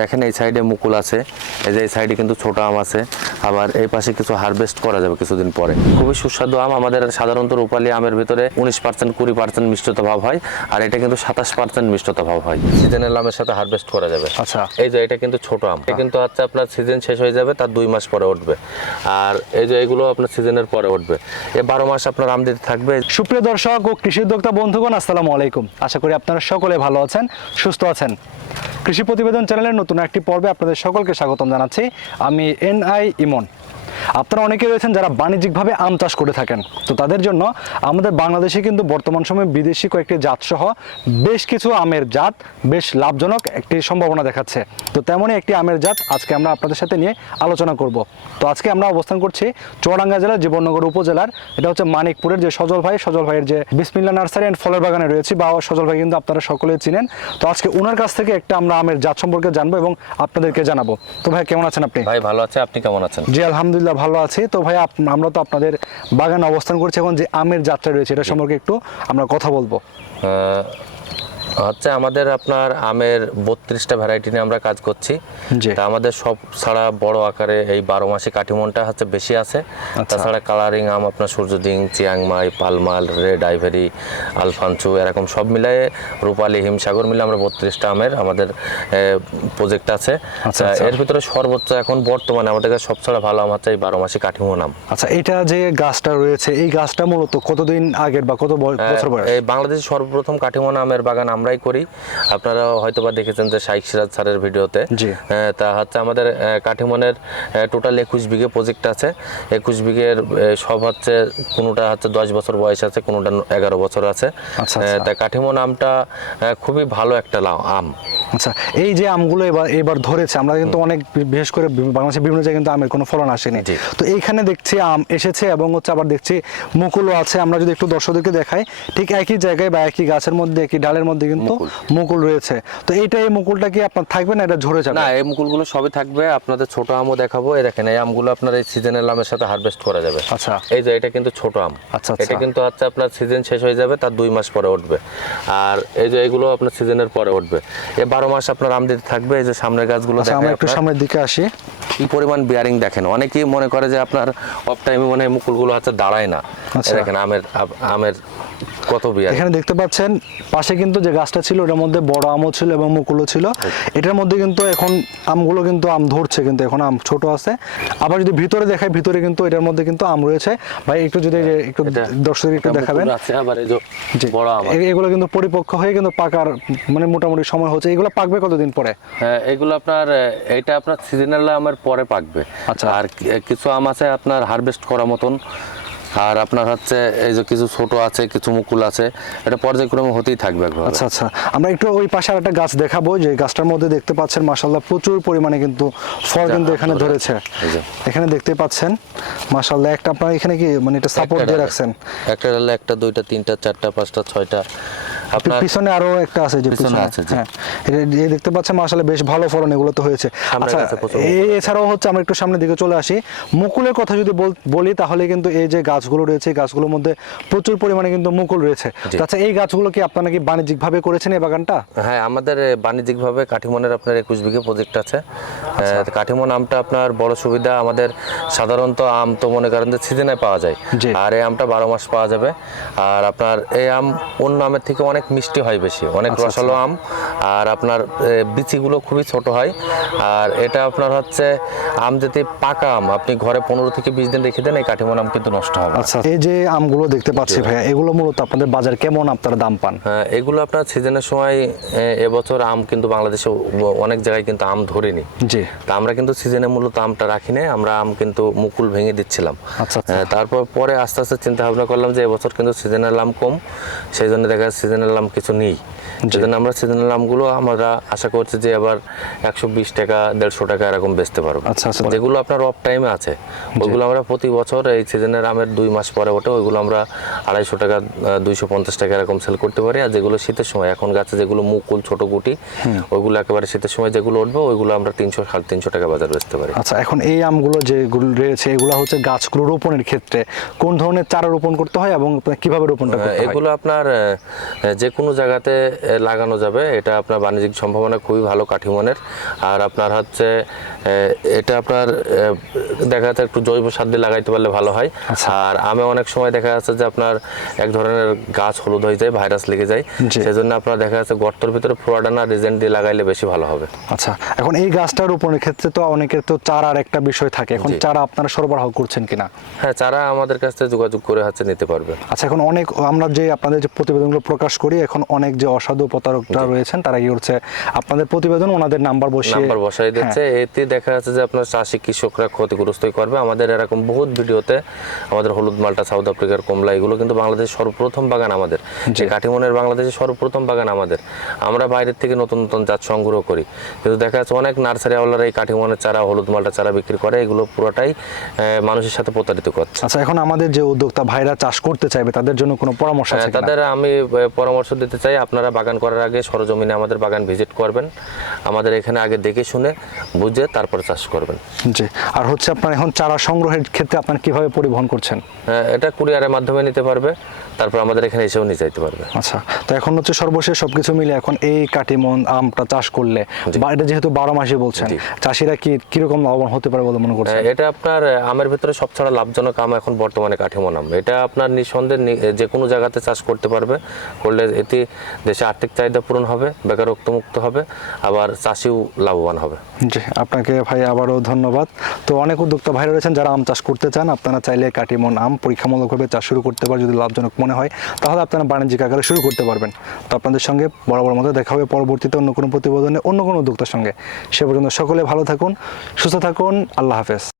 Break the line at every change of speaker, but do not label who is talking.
দেখেন এই সাইডে মুকুল আছে। এই যে এই সাইডে কিন্তু ছোট আম আছে। আবার এই পাশে কিছু হারভেস্ট করা যাবে কিছুদিন পরে। খুবই সুস্বাদু আম। আমাদের সাধারণত রূপালী আমের ভিতরে উনিশ পার্সেন্ট কুড়ি পার্সেন্ট মিষ্টতা ভাব হয়। আর এটা কিন্তু সাতাশ পার্সেন্ট মিষ্টতা ভাব হয়। সিজনাল আমের সাথে হারভেস্ট করা যাবে।
আচ্ছা।
এই যে এটা কিন্তু ছোট আম। এটা কিন্তু হচ্ছে আপনার সিজন শেষ হয়ে যাবে তার দুই মাস পরে উঠবে। আর এই যে এগুলো আপনার সিজনের পরে উঠবে। এ বারো মাস আপনার আম দিতে থাকবে।
সুপ্রিয় দর্শক ও কৃষি উদ্যোক্তা বন্ধুগণ আসসালামু আলাইকুম। আশা করি আপনারা সকলে ভালো আছেন সুস্থ আছেন। কৃষি প্রতিবেদন চ্যানেলের নতুন একটি পর্বে আপনাদের সকলকে স্বাগতম জানাচ্ছি। আমি এন আই ইমন। আপনারা অনেকে রয়েছেন যারা বাণিজ্যিকভাবে আম চাষ করে থাকেন। তো তাদের জন্য আমাদের বাংলাদেশে কিন্তু বর্তমান সময়ে বিদেশি কয়েকটি জাত সহ বেশ কিছু আমের জাত বেশ লাভজনক একটি সম্ভাবনা দেখাচ্ছে। তো তেমনই একটি আমের জাত আজকে আমরা আপনাদের সাথে নিয়ে আলোচনা করব। তো আজকে আমরা অবস্থান করছি চুয়াডাঙ্গা জেলার জীবননগর উপজেলার এটা হচ্ছে মানিকপুরের যে সজল ভাই সজল ভাইয়ের যে বিসমিল্লা নার্সারি অ্যান্ড ফলের বাগানে রয়েছে বা সজল ভাই কিন্তু আপনারা সকলেই চিনেন। তো আজকে ওনার কাছ থেকে একটা আমরা আমের জাত সম্পর্কে জানব এবং আপনাদেরকে জানাব। তো ভাই কেমন আছেন আপনি?
ভাই ভালো আছে। আপনি কেমন আছেন?
জি আলহামদুলিল্লাহ ভালো আছি। তো ভাই আমরা তো আপনাদের বাগানে অবস্থান করছি এখন যে আমের যাত্রা রয়েছে এটা সম্পর্কে একটু আমরা কথা বলব।
আহ, হচ্ছে আমাদের আপনার আমের বত্রিশটা ভ্যারাইটি নিয়ে আমরা কাজ করছি। তা আমাদের সব ছাড়া বড় আকারে এই বারো মাসে কাঠিমনটা হচ্ছে বেশি আছে
আচ্ছা।
তাছাড়া কালারিং আম আপনার সূর্যদিং Chiang Mai Palmer red ivory আলফানচু এরকম সব মিলায়ে রূপালী হিমসাগর মিলে আমরা বত্রিশটা আমের আমাদের প্রজেক্ট আছে
আচ্ছা, আচ্ছা।
এর ভিতরে সর্বোচ্চ এখন বর্তমানে আমাদের কাছে সব ছাড়া ভালো আম হচ্ছে এই বারো মাসে কাঠিমন আম
আচ্ছা এটা যে গাছটা রয়েছে এই গাছটা মূলত কতদিন আগের বা কত বছর বয়স
এই বাংলাদেশের সর্বপ্রথম কাঠিমন আমের বাগান আমরাই করি। আপনারা হয়তোবা দেখেছেন যে শাইক সিরাজ স্যারের ভিডিওতে। তা হচ্ছে আমাদের কাঠিমনের টোটাল একুশ বিঘে প্রজেক্ট আছে। একুশ বিঘের সব হচ্ছে কোনোটা হচ্ছে দশ বছর বয়স আছে কোনোটা এগারো বছর আছে।
আচ্ছা, আচ্ছা।
তা কাঠিমন আমটা খুবই ভালো একটা আম।
আচ্ছা এই যে আমগুলো এবার এবার ধরেছে আমরা কিন্তু অনেক বিশেষ করে বাংলাদেশের বিভিন্ন জায়গায় কিন্তু আমের কোনো ফলন আসেনি। তো এইখানে দেখছি আম এসেছে এবং হচ্ছে আবার দেখছি মুকুলও আছে। আমরা যদি একটু দর্শকদেরকে দেখাই ঠিক একই জায়গায় বা একই গাছের মধ্যে একই ডালের মধ্যে কিন্তু
মুকুল।
রয়েছে। তো এইটা এই মুকুলটা কি আপনার থাকবে না এটা ঝরে যাবে?
না এই মুকুলগুলো সবই থাকবে। আপনাদের ছোট আমও দেখাবো। এই দেখেন এই আমগুলো আপনার এই সিজনের আমের সাথে হারভেস্ট করা যাবে।
আচ্ছা।
এই যে এটা কিন্তু ছোট আম।
আচ্ছা, আচ্ছা।
এটা কিন্তু হচ্ছে আপনার সিজন শেষ হয়ে যাবে তার দুই মাস পরে উঠবে। আর এই যে এগুলো আপনার সিজনের পরে উঠবে। এই বারো মাস আপনার আম দিতে থাকবে এই যে সামনের গাছগুলো
আচ্ছা আমরা একটু সামনের দিকে আসি।
কি পরিমাণ বিয়ারিং দেখেন? অনেকেই মনে করে যে আপনার অফ টাইমে মনে হয় মুকুলগুলো হচ্ছে দাঁড়ায় না।
আচ্ছা।
দেখেন আমের আমের কত বিয়ারিং
এখানে দেখতে পাচ্ছেন পাশে কিন্তু যে গাছটা ছিল ওটার মধ্যে বড় আমও ছিল এবং মুকুলও ছিল। এটার মধ্যে কিন্তু এখন আমগুলো কিন্তু আম ধরছে কিন্তু এখন আম ছোট আছে। আবার যদি ভিতরে দেখাই ভিতরে কিন্তু এটার মধ্যে কিন্তু আম রয়েছে। ভাই একটু যদি একটু দর্শকদের একটু দেখাবেন। এগুলো কিন্তু পরিপক্ক হয়ে কিন্তু পাকার মানে মোটামুটি সময় হচ্ছে। এগুলো পাকবে কতদিন পরে?
হ্যাঁ এগুলো আপনার এটা আপনার সিজনাল আমার পরে পাকবে।
আচ্ছা।
আর কিছু আম আছে আপনার হারভেস্ট করার মতন। আর আপনার হচ্ছে এই যে কিছু ছোট আছে কিছু মুকুল আছে এটা পর্যায়ক্রমে হতেই থাকবে
আচ্ছা আচ্ছা। আমরা একটু ওই পাশে আর একটা গাছ দেখাবো যে গাছটার মধ্যে দেখতে পাচ্ছেন মাসাল্লাহ প্রচুর পরিমাণে কিন্তু ফল কিন্তু এখানে ধরেছে। এখানে দেখতে পাচ্ছেন মাসাল্লাহ একটা আপনার এখানে কি মানে এটা সাপোর্ট দিয়ে রাখছেন?
একটা ডালে একটা দুইটা তিনটা চারটা পাঁচটা ছয়টা আপনার
পিছনে আরও একটা আছে যে
পিছনে আছে,
হ্যাঁ। এই দেখতে পাচ্ছেন মাশাআল্লাহ বেশ ভালো ফলন এগুলো তো হয়েছে। আচ্ছা এই এছাড়াও হচ্ছে আমরা একটু সামনের দিকে চলে আসি। মুকুলের কথা যদি বল- তাহলে কিন্তু এই যে গাছগুলো রয়েছে এই গাছগুলোর মধ্যে প্রচুর পরিমাণে কিন্তু মুকুল রয়েছে। আচ্ছা এই গাছগুলো কি আপনারা কি বাণিজ্যিক ভাবে করেছেন এই বাগানটা?
হ্যাঁ আমাদের বাণিজ্যিকভাবে কাঠিমনের আপনার একুশ বিঘে প্রজেক্ট আছে।
আচ্ছা।
কাঠিমন আমটা আপনার বড় সুবিধা আমাদের সাধারণত আম তো মনে করেন যে সিজনে পাওয়া যায়। আর এই আমটা বারো মাস পাওয়া যাবে। আর আপনার এই আম অন্য আমের থেকে অনেক মিষ্টি হয় বেশি অনেক
আচ্ছা,
রসালো আম আর আপনার বিচিগুলো খুবই ছোট হয়। আর এটা আপনার হচ্ছে আম যদি পাকা আম আপনি ঘরে পনেরো থেকে বিশ দিন রেখে দেন এই কাঠিমন আম কিন্তু নষ্ট হবে
আচ্ছা এই যে আমগুলো দেখতে পাচ্ছি ভাইয়া এগুলো মূলত আপনাদের বাজার কেমন আপনারা দাম পান?
হ্যাঁ, এগুলো আপনার সিজনের সময় এবছর আম কিন্তু বাংলাদেশে অনেক জায়গায় কিন্তু আম ধরেনি।
জি।
তা আমরা কিন্তু সিজনে মূলত আমটা রাখি না আমরা আম কিন্তু মুকুল ভেঙে দিচ্ছিলাম।
আচ্ছা, আচ্ছা।
হ্যাঁ, তারপর পরে আস্তে আস্তে চিন্তা ভাবনা করলাম যে এবছর কিন্তু সিজনাল আম কম সেই জন্য দেখা যাচ্ছে সিজনাল আম কিছু নেই। সেজন্য আমরা সিজনাল আমগুলো আমরা আশা করছি যে আবার একশো বিশ টাকা দেড়শো টাকা এরকম বেচতে পারব।
আচ্ছা, আচ্ছা।
যেগুলো আপনার অফ টাইমে আছে ওইগুলো আমরা প্রতি বছর এই সিজনের আমের দুই মাস পরে ওঠে ওইগুলো আমরা আড়াইশো টাকা দুইশো পঞ্চাশ টাকা এরকম সেল করতে পারি। আর যেগুলো শীতের সময় এখন গাছে যেগুলো মুকুল ছোট গুটি ওইগুলো একেবারে শীতের সময় যেগুলো উঠবে ওইগুলো আমরা তিনশো সাড়ে তিনশো টাকা বাজার বেচতে পারি।
আচ্ছা এখন এই আমগুলো যেগুলো রয়েছে এগুলো হচ্ছে গাছগুলো রোপণের ক্ষেত্রে কোন ধরনের চারা রোপণ করতে হয় এবং কীভাবে রোপণটা হয়?
এগুলো আপনার যে কোনো জায়গাতে লাগানো যাবে। এটা আপনার বাণিজ্যিক সম্ভাবনা খুবই ভালো কাঠিমনের। আর আপনার হচ্ছে এটা আপনার দেখা যাচ্ছে একটু জৈব সার দিয়ে লাগাইতে পারলে ভালো হয়।
আচ্ছা।
আর আমে অনেক সময় দেখা যাচ্ছে যে আপনার এক ধরনের গাছ হলুদ হয়ে যায় ভাইরাস লেগে যায়। সেজন্য আপনার দেখা যাচ্ছে গর্তর ভিতরে ফ্লোরাডানা রিজেন্ট দিয়ে লাগাইলে বেশি ভালো হবে।
আচ্ছা এখন এই গাছটার রোপণের ক্ষেত্রে তো অনেকের তো চারার একটা বিষয় থাকে। এখন চারা আপনারা সরবরাহ করছেন কিনা?
হ্যাঁ চারা আমাদের কাছ থেকে যোগাযোগ করে হচ্ছে নিতে পারবে।
আচ্ছা এখন অনেক আমরা যে আপনাদের যে প্রতিবেদনগুলো প্রকাশ করি এখন অনেক যে অসাধু প্রতারকরা রয়েছেন তারা কি করছে আপনাদের প্রতিবেদন ওনাদের নাম্বার বসিয়ে
নাম্বার বসাই দিচ্ছে।
হ্যাঁ।
এতে দেখা যাচ্ছে যে আপনার চাষি কৃষকরা ক্ষতিগ্রস্তই করবে। আমাদের এরকম বহুত ভিডিওতে আমাদের হলুদ মালটা সাউথ আফ্রিকার কমলা এগুলো কিন্তু বাংলাদেশের সর্বপ্রথম বাগান আমাদের। যে কাঠিমনের বাংলাদেশের সর্বপ্রথম বাগান আমাদের। আমরা বাইরের থেকে নতুন নতুন জাত সংগ্রহ করি। কিন্তু দেখা যাচ্ছে অনেক নার্সারি আওয়ালারা এই কাঠিমনের চারা হলুদ মালটা চারা বিক্রি করে। এগুলো পুরোটাই মানুষের সাথে প্রতারিত করছে।
আচ্ছা এখন আমাদের যে উদ্যোক্তা ভাইরা চাষ করতে চাইবে তাদের জন্য কোনো পরামর্শ আছে
হ্যাঁ, তাদের আমি পরামর্শ দিতে চাই। আপনারা বাগান করার আগে সরজমিনে আমাদের বাগান ভিজিট করবেন। আমাদের এখানে আগে দেখে শুনে বুঝে তারপর চাষ করবেন।
জি। আর হচ্ছে আপনার এখন চারা সংগ্রহের ক্ষেত্রে আপনার কীভাবে পরিবহন করছেন?
এটা কুরিয়ারের মাধ্যমে নিতে পারবে। তারপর আমাদের এখানে এসেও নিয়ে যাইতে পারবে।
আচ্ছা। তো এখন হচ্ছে সর্বশেষ সবকিছু মিলে এখন এই কাটিমন আমটা চাষ করলে বা এটা যেহেতু বারো মাসে বলছেন চাষিরা কি কীরকম লাভবান হতে পারে বলে মনে করছেন?
এটা আপনার আমের ভিতরে সবচেয়ে লাভজনক আম এখন বর্তমানে কাঠিমন আম। এটা আপনার নিঃসন্দেহে যে কোনো জায়গাতে চাষ করতে পারবে। করলে এতে দেশে আর্থিক চাহিদা পূরণ হবে বেকারত্ব মুক্ত হবে, আবার চাষিও লাভবান হবে।
জি, আপনাকে ভাই আবারও ধন্যবাদ। তো অনেক উদ্যোক্তা ভাই রয়েছেন যারা আম চাষ করতে চান, আপনারা চাইলে কাটিমন আম পরীক্ষামূলকভাবে চাষ শুরু করতে পারেন, যদি লাভজনক মনে হয়। তাহলে আপনারা বাণিজ্যিক আকারে শুরু করতে পারবেন। তো আপনাদের সঙ্গে বরাবর মতো দেখা হবে পরবর্তীতে অন্য কোনো প্রতিবেদনে অন্য কোনো উদ্যোক্তার সঙ্গে। সে পর্যন্ত সকলে ভালো থাকুন, সুস্থ থাকুন, আল্লাহ হাফেজ।